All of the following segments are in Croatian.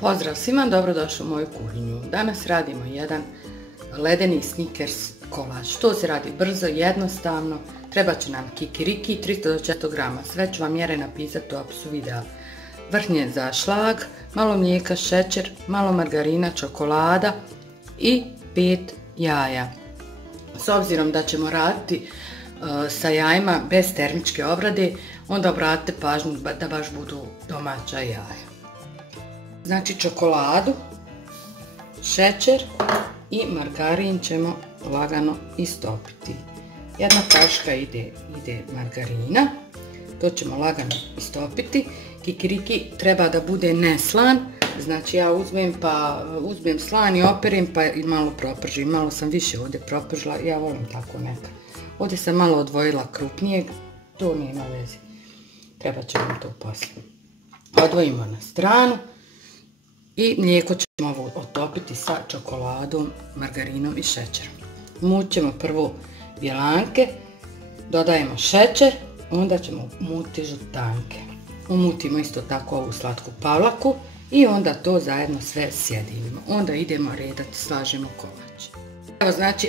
Pozdrav svima, dobrodošli u moju kuhinju. Danas radimo jedan ledeni Snickers kolač. To se radi brzo, jednostavno. Treba će nam kikiriki, 300 do 400 grama. Sve ću vam mjere napisati u opisu videa. Vrhnje za šlag, malo mlijeka, šećer, malo margarina, čokolada i 5 jaja. S obzirom da ćemo raditi sa jajima bez termičke obrade, onda obratite pažnju da baš budu domaća jaja. Znači čokoladu, šećer i margarin ćemo lagano istopiti. Jedna kašika ide margarina, to ćemo lagano istopiti. Kikiriki treba da bude neslan, znači ja uzmem slan i operem pa i malo propržim. Malo sam više ovdje propržila, ja volim tako nekad. Ovdje sam malo odvojila krupnijeg, to nema veze, treba će vam to poslije. Odvojimo na stranu. I mlijeko ćemo ovo otopiti sa čokoladom, margarinom i šećerom. Mućemo prvo bjelanke, dodajemo šećer, onda ćemo umutiti žutanke. Umutimo isto tako ovu slatku pavlaku i onda to zajedno sve sjedinimo. Onda idemo redati, slažemo kolač.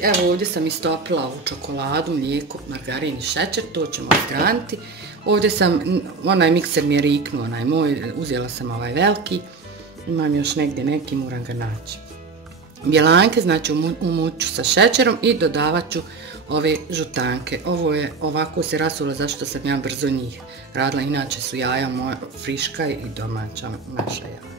Evo ovdje sam istopila ovu čokoladu, mlijeko, margarin i šećer, to ćemo odstraniti. Ovdje sam, onaj mikser mi je riknuo, onaj moj, uzela sam ovaj veliki. Imam još negdje neki, moram ga naći. Bjelanke, znači umut ću sa šećerom i dodavat ću ove žutanke. Ovo je ovako se rasulo zašto sam ja brzo njih radila, inače su jaja moja friška i domaća naša jaja.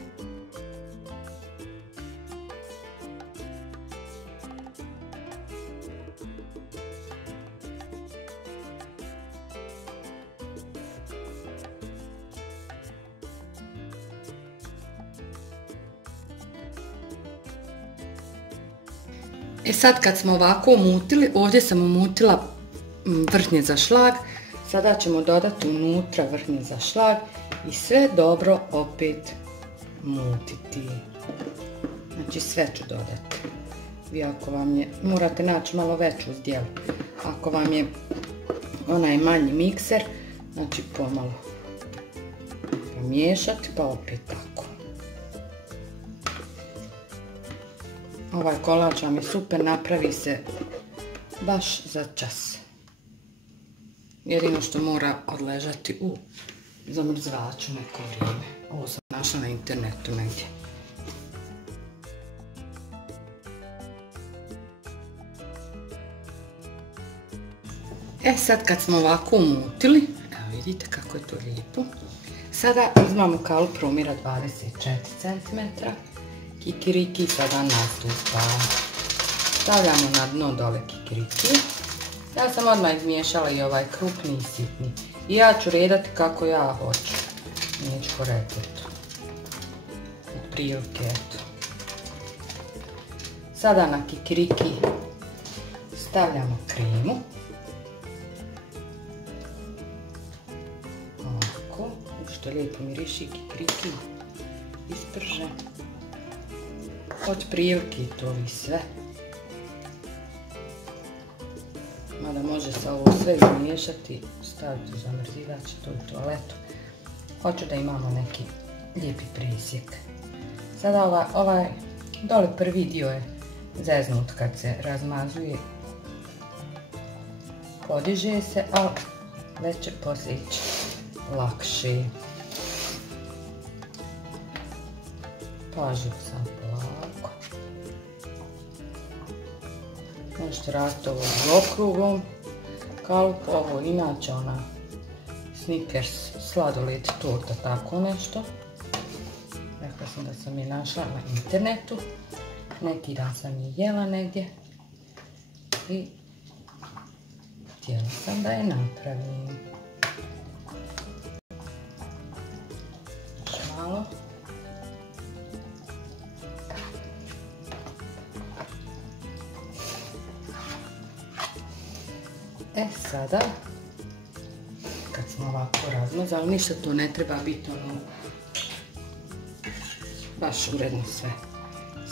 Sad kad smo ovako umutili, ovdje sam umutila vrhnje za šlag, sada ćemo dodati unutra vrhnje za šlag i sve dobro opet mutiti. Znači sve ću dodati. Vi ako vam je, morate naći malo veću zdjelu. Ako vam je onaj manji mikser, znači pomalo pomiješati pa opet tako. Ovaj kolač vam je super, napravi se baš za čas. Jedino što mora odležati u zamrzivaču neko vrijeme. Ovo sam našla na internetu negdje. Sad kad smo ovako umutili, evo vidite kako je to lijepo. Sada uzmamo kalu promjera 24 cm. Kikiriki sada nastupa. Stavljamo na dno dole kikiriki. Ja sam odmah izmiješala i ovaj krupni i sitni. I ja ću redati kako ja hoću. Neću po receptu. Otprilike, eto. Sada na kikiriki stavljamo kremu. Ovako. Što lijepo miriši kikiriki. Isprže. Otprilike to i sve. Mada može se ovo sve izmiješati, staviti u zamrzivač, to u toaletu. Hoću da imamo neki lijepi presjek. Sada ovaj dole prvi dio je zeznut kad se razmazuje. Podiže se, ali već će poslije ići lakše. Pažljivo sam polako. Možete raditi ovo u okruglom kalupu, ovo inače ona Snickers sladoled torta, tako nešto. Rekla sam da sam je našla na internetu. Neki dan sam je jela negdje i htjela sam da je napravim. Još malo. Sada, kad smo ovako razmazali, ništa tu ne treba biti ono, baš uredno sve.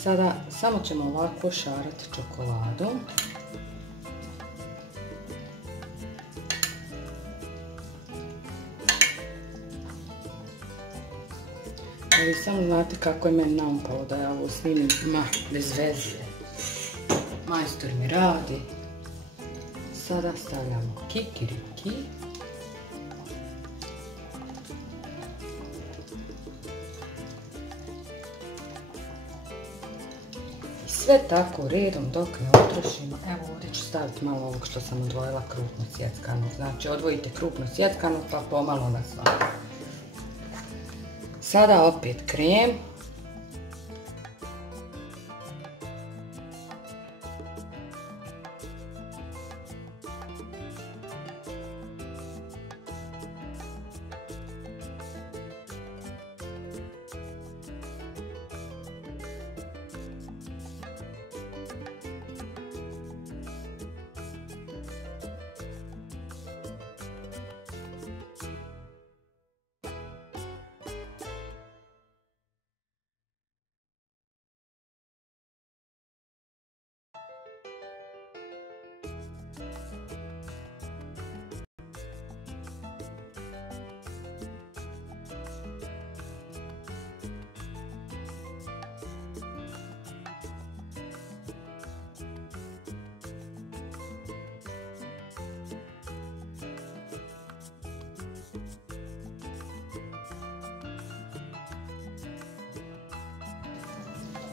Sada samo ćemo ovako šarati čokoladom. Vi samo znate kako je meni naumpalo da ja ovo snimim, bez veze. Majstor mi radi. Sada stavljamo kikiriki. Sve tako redom dok ne otrošimo. Evo ovdje ću staviti malo ovog što sam odvojila krupno sjeckano. Znači odvojite krupno sjeckano pa pomalo na svaku. Sada opet krem.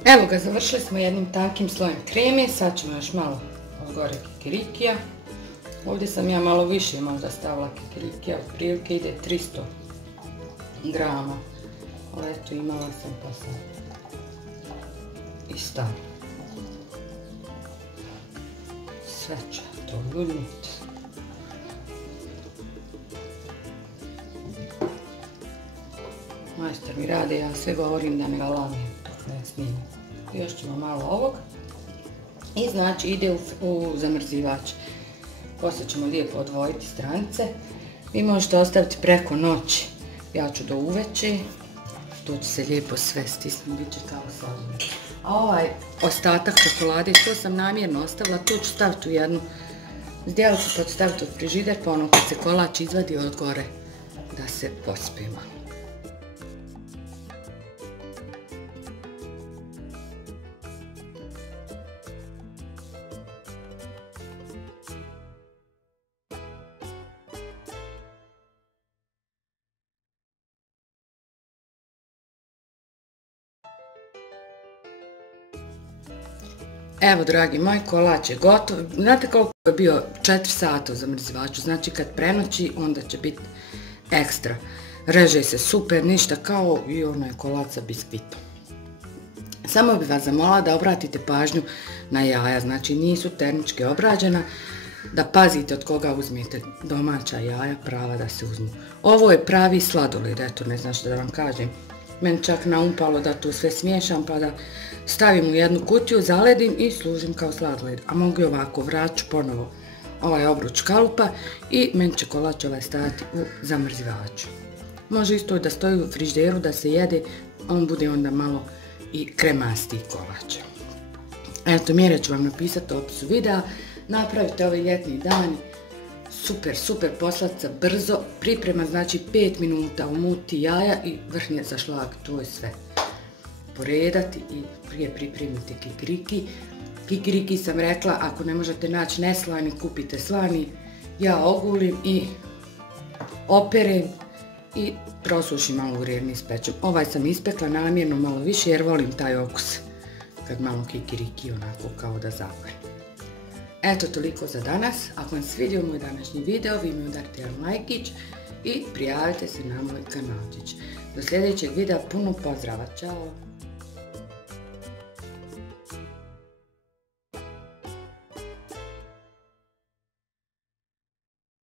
Evo ga, završili smo jednim tankim slojem kreme, sad ćemo još malo od gore kikirikija. Ovdje sam ja malo više možda stavila kikirikija, od prilike ide 300 grama. Ali eto imala sam pa sam i stavila. Sve ću to ljudniti. Majstor mi radi, ja sve govorim da ne galamim dok ne snimim. Još ćemo malo ovog. I znači ide u zamrzivač. Poslije ćemo lijepo odvojiti stranice. Vi možete ostaviti preko noći. Ja ću do uveče. To će se lijepo sve stisnuti, bit će kao slavljeno. A ovaj ostatak čokolade, to sam namjerno ostavila, tu ću staviti u jednu zdjelicu pa ću staviti u frižider, pa ono kad se kolač izvadi od gore da se pospije malo. Evo, dragi moji, kolač je gotov. Znate koliko je bio? 4 sata u zamrzivaču. Znači kad prenoći, onda će biti ekstra. Reže se super, ništa kao i onaj kolač sa biskvitom. Samo bih vas zamolila da obratite pažnju na jaja. Znači nisu termički obrađena. Da pazite od koga uzmete domaća jaja, prava da se uzmu. Ovo je pravi sladoled, eto ne znam što da vam kažem. Meni čak naumpalo da to sve smiješam pa da stavim u jednu kutiju, zaledim i služim kao sladoled. A mogu i ovako, vraću ponovo ovaj obruč kalupa i meni će kolač ovaj stajati u zamrzivaču. Može isto da stoji u frižideru da se jede, on bude onda malo i kremastiji kolač. Eto, mjere ću vam napisati u opisu videa. Napravite ovaj ljetni dan. Super, super poslatica, brzo. Priprema znači 5 minuta, umuti jaja i vrhnje za šlag, to je sve. Poredati i prije pripremite kikiriki. Kikiriki sam rekla, ako ne možete naći neslani, kupite slani. Ja ogulim i operem i prosušim malo u rerni ispečem. Ovaj sam ispekla namjerno malo više jer volim taj okus kad malo kikiriki onako kao da zapne. Eto, toliko za danas. Ako vam se svidio moj današnji video, vi mi udarite jedan lajkić i prijavite se na moj kanalčić. Do sljedećeg videa puno pozdrava. Ćao!